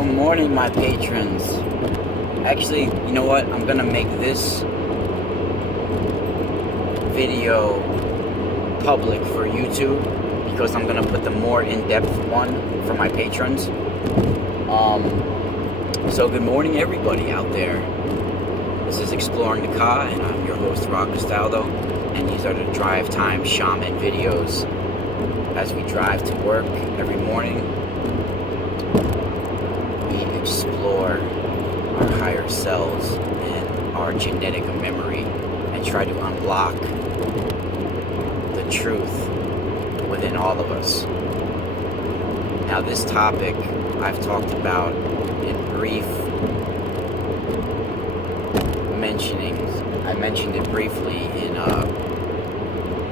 Good morning, my patrons. Actually, you know what? I'm gonna make this video public for YouTube because I'm gonna put the more in-depth one for my patrons. So good morning, everybody out there. This is Exploring the Ka, and I'm your host, Rob Castaldo, and these are the Drive Time Shaman videos. As we drive to work every morning, we explore our higher selves and our genetic memory and try to unlock the truth within all of us. Now, this topic I've talked about in brief mentionings. I mentioned it briefly in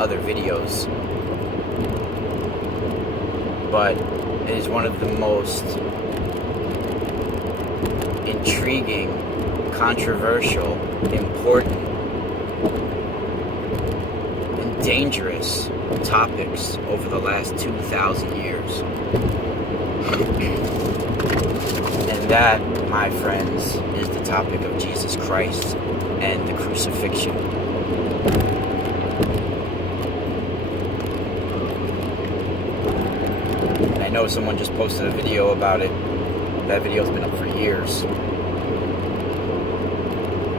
other videos, but it is one of the most intriguing, controversial, important, and dangerous topics over the last 2,000 years. And that, my friends, is the topic of Jesus Christ and the crucifixion. I know someone just posted a video about it. That video's been up for years.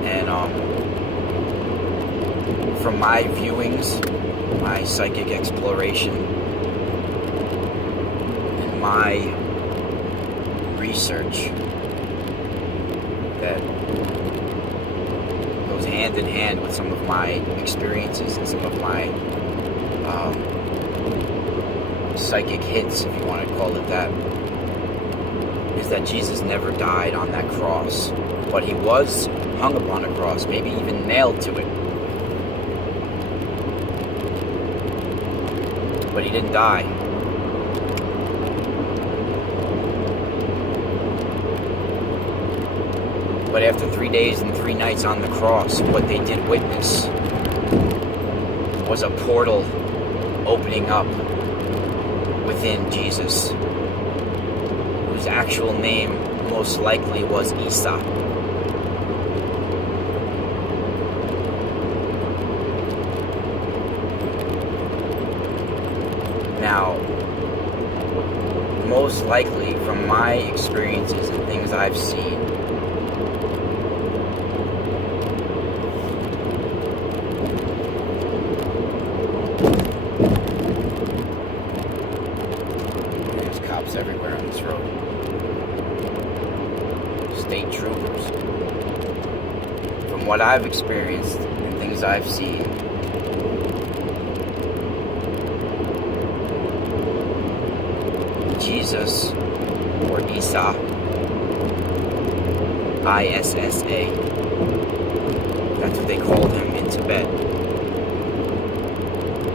And from my viewings, my psychic exploration, and my research that goes hand in hand with some of my experiences and some of my psychic hits, if you want to call it that, is that Jesus never died on that cross, but he was hung upon a cross, maybe even nailed to it, but he didn't die. But after 3 days and 3 nights on the cross, what they did witness was a portal opening up within Jesus, whose actual name most likely was Isa. Now, most likely, from my experiences and things I've seen, there's cops everywhere on this road. State troopers. From what I've experienced and things I've seen, Jesus, or Isa, ISSA, that's what they called him in Tibet.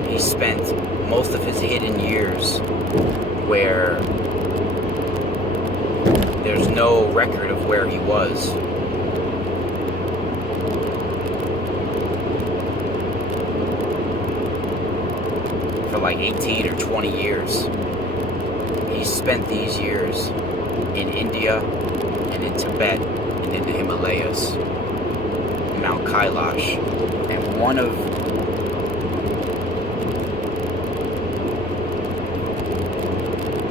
He spent most of his hidden years where there's no record of where he was. For like 18 or 20 years. He spent these years in India and in Tibet and in the Himalayas, Mount Kailash. And one of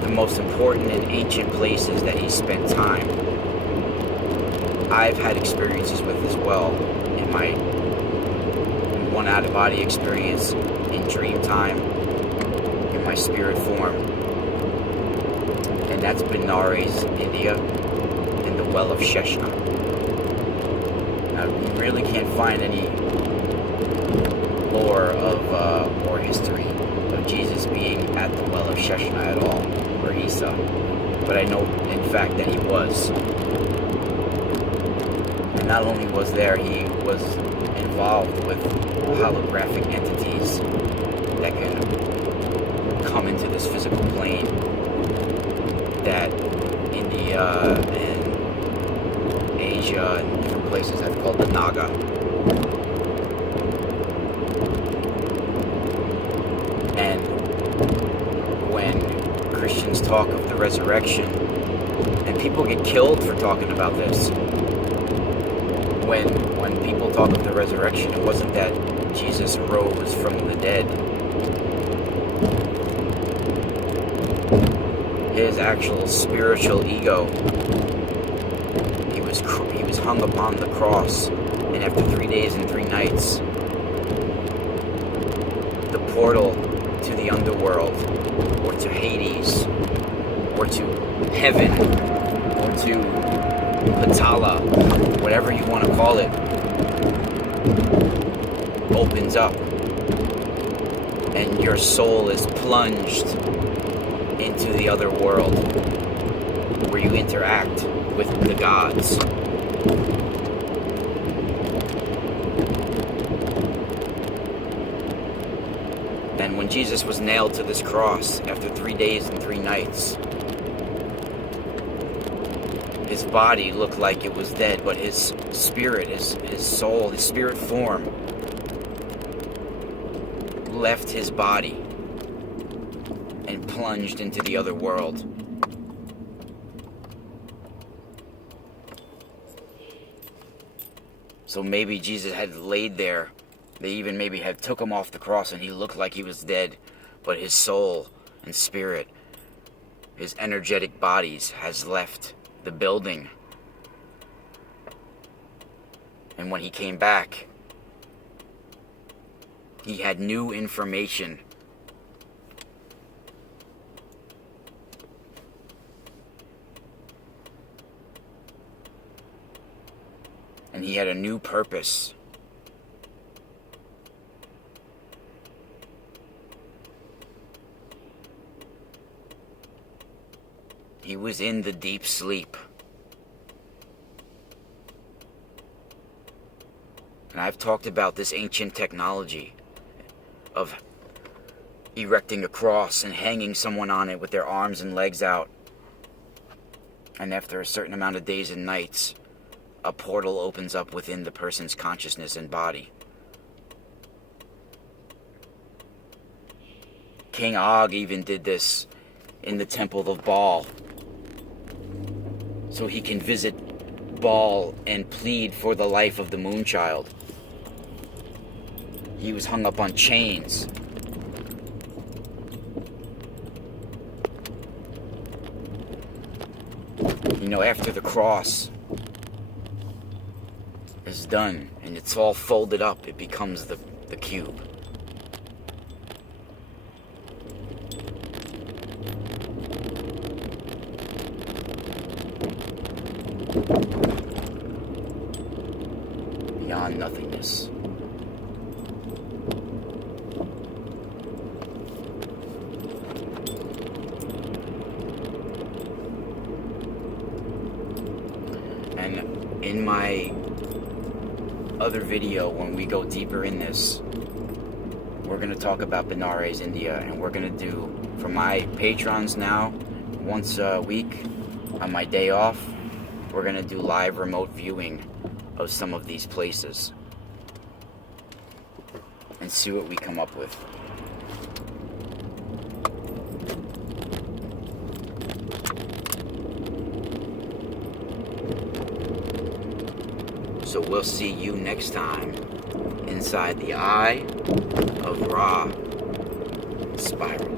the most important and ancient places that he spent time, I've had experiences with as well in my one out-of-body experience, in dream time, in my spirit form. And that's Benares, India, and the Well of Sheshna. Now, you really can't find any lore of or history of Jesus being at the Well of Sheshna at all, or Isa, but I know in fact that he was. And not only was there, he was involved with holographic entities that can come into this physical plane that India and Asia and different places have called the Naga. And when Christians talk of the resurrection, and people get killed for talking about this. When people talk of the resurrection, it wasn't that Jesus rose from the dead. His actual spiritual ego, he was hung upon the cross, and after 3 days and 3 nights, the portal to the underworld, or to Hades, or to heaven, or to Patala, whatever you want to call it, opens up, and your soul is plunged into the other world, where you interact with the gods. And when Jesus was nailed to this cross after 3 days and 3 nights, his body looked like it was dead, but his spirit, his soul, his spirit form left his body and plunged into the other world. So maybe Jesus had laid there. They even maybe had took him off the cross and he looked like he was dead, but his soul and spirit, his energetic bodies has left the building. And when he came back, he had new information. And he had a new purpose. He was in the deep sleep. And I've talked about this ancient technology of erecting a cross and hanging someone on it with their arms and legs out. And after a certain amount of days and nights, a portal opens up within the person's consciousness and body. King Og even did this in the temple of Baal, so he can visit Baal and plead for the life of the Moonchild. He was hung up on chains. You know, after the cross is done and it's all folded up, it becomes the cube. Beyond nothingness. And in my other video, when we go deeper in this, we're going to talk about Benares, India, and we're going to do, for my patrons now, once a week on my day off, we're going to do live remote viewing of some of these places and see what we come up with. So we'll see you next time inside the Eye of Ra Spiral.